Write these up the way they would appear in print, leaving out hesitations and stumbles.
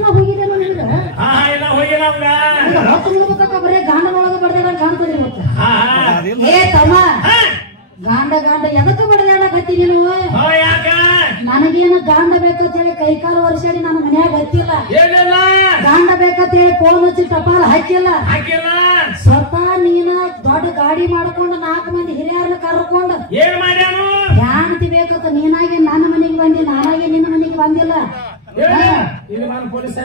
ದಿನ ಹೋಗಿದ್ದೇನೆ ನಿಮ್ಗೆ ಇಲ್ಲ ಹೋಗಿಲ್ಲ ಅವಂಗ ಹೊತ್ತು ಮುಡ್ಬೇಕ ಬರೇ ಗಾಂಡನೊಳಗ ಬಡ್ದ ಕಾಣ್ತದೆ ಇವತ್ತು ಏ ತಮ್ಮ ಗಾಂಡ ಎದಕ್ಕೆ ಬಡದಾಡಕತ್ತಿ ನೀನು ಯಾಕ ನನಗೇನ ಗಾಂಡ ಬೇಕಂತ ಹೇಳಿ ಕೈಕಾಲು ವರ್ಷಡಿ ನನ್ನ ಮನ್ಯಾಗ ಹಚ್ಚಿಲ್ಲ ಏನಿಲ್ಲ ಗಾಂಡ ಬೇಕಂತ ಹೇಳಿ ಫೋನ್ ಹಚ್ಚಿ ಟಪಾಲ್ ಹಾಕಿಲ್ಲ ಸ್ವತಃ ನೀನ ದೊಡ್ಡ ಗಾಡಿ ಮಾಡ್ಕೊಂಡು 4 ಮಂದಿ ಹಿರಿಯರನ್ನ ಕರ್ಕೊಂಡು ಏನ್ ಮಾಡ್ಯಾನು ಯಾಂತಿ ಬೇಕಂತ ನೀನಾಗೆ ನನ್ನ ಮನೆಗೆ ಬಂದಿ ನಾನಾಗೆ ನಿನ್ನ ಮನೆಗೆ ಬಂದಿಲ್ಲ ಪೊಲೀಸ್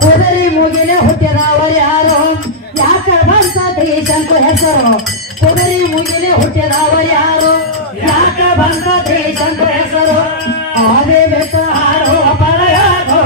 ಕುದುರೆ ಮುಗಿಲೆ ಹುಟ್ಟಿದವರು ಯಾರು ಯಾಕ ಬಂತ ದೇಶಂತ ಹೆಸರು ಕುದುರೆ ಮುಗಿಲೆ ಹುಟ್ಟಿದವರು ಯಾರು ಯಾಕ ಬಂತ ದೇಶಂತ ಹೆಸರು ಅದೇ ಬೆಟ್ಟ ಹಾಡುವ ಪರಯಾಗೋ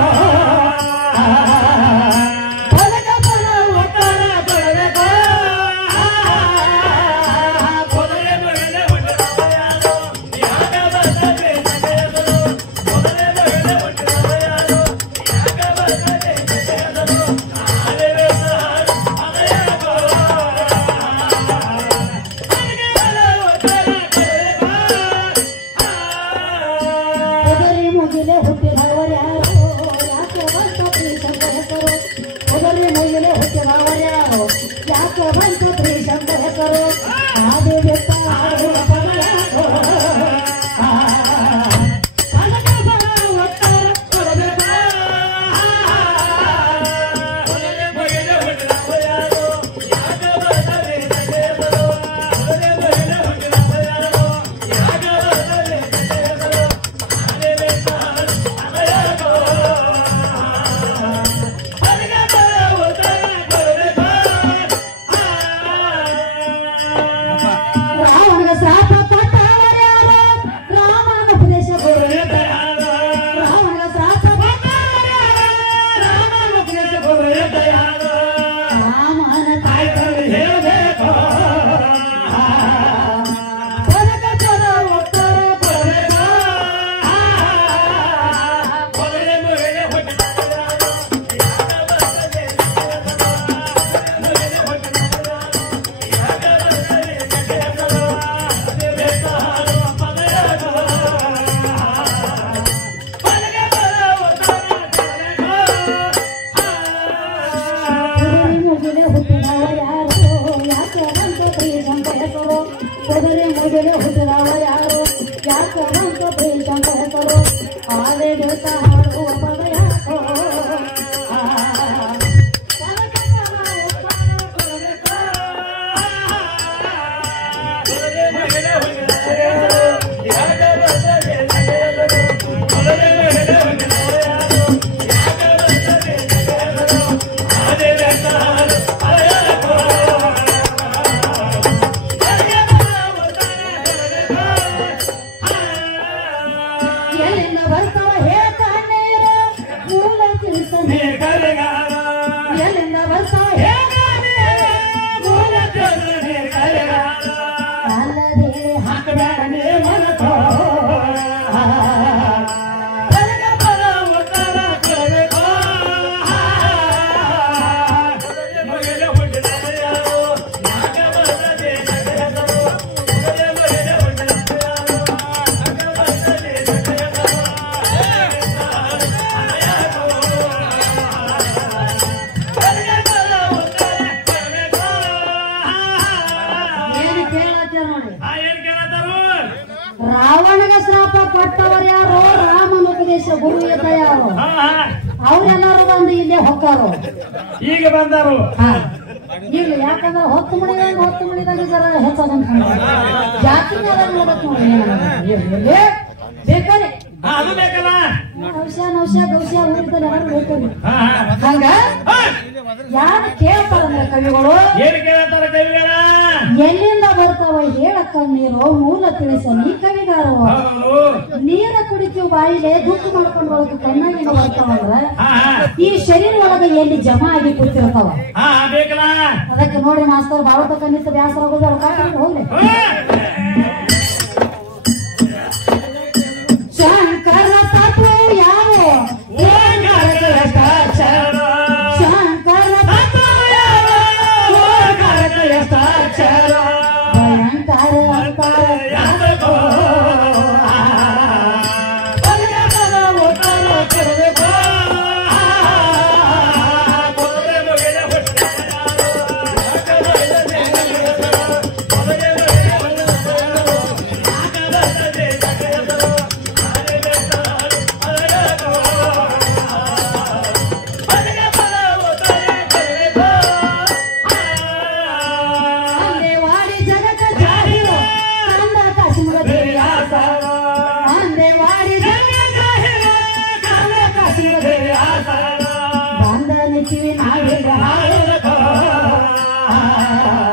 ರಾವಣಗ ಶ್ರಾಪ ಕೊಟ್ಟವರು ಯಾರು ರಾಮನ ಉಪದೇಶ ಗುರು ಇದ್ದ ಯಾರು ಅವ್ರೆಲ್ಲರೂ ಬಂದು ಇಲ್ಲೇ ಹೊಕ್ಕಾರು ಈಗ ಬಂದರು ಈಗ ಯಾಕಂದ್ರೆ ಹೊತ್ತು ಮುಡಿದಾಗ ಜರ ಹೆಚ್ಚದಂತ ಜಾತಿ ನೋಡಕ್ ನೋಡಿ ಬೇಕಾರೆ ಅದು ಬೇಕಲ್ಲ ನೌಶ ಹಂಗ ಯಾರು ಕೇಳ್ತಾರಂದ್ರೆ ಕವಿಗಳು ಏನ್ ಕೇಳ್ತಾರ ಕವಿಗಳ ಎಲ್ಲಿಂದ ಬರ್ತಾವ ಹೇಳಕ್ಕ ನೀರು ಮೂಲ ತಿಳಿಸ ನೀ ಕವಿಗಾರು ನೀರ ಕುಡಿತೀವಿ ಬಾಯಿಲೆ ದುಃಖ ಮಾಡ್ಕೊಂಡು ಒಳಗೆ ಕಣ್ಣಾಗಿನ ಬರ್ತಾವಂದ್ರ ಈ ಶರೀರ ಒಳಗೆ ಎಲ್ಲಿ ಜಮಾ ಆಗಿ ಕೂತಿರ್ತಾವ ಅದಕ್ಕೆ ನೋಡಿ ಮಾಸ್ತರ್ ಭಾರತ ಕನಿಷ್ಠ ಬ್ಯಾಸರ ಆಗೋದು ಹೋಗ್ಲಿ ಶಂಕರ ತತ್ವ ಯಾರು ಶಂಕರ ತತ್ವ ಯಾರು ಆ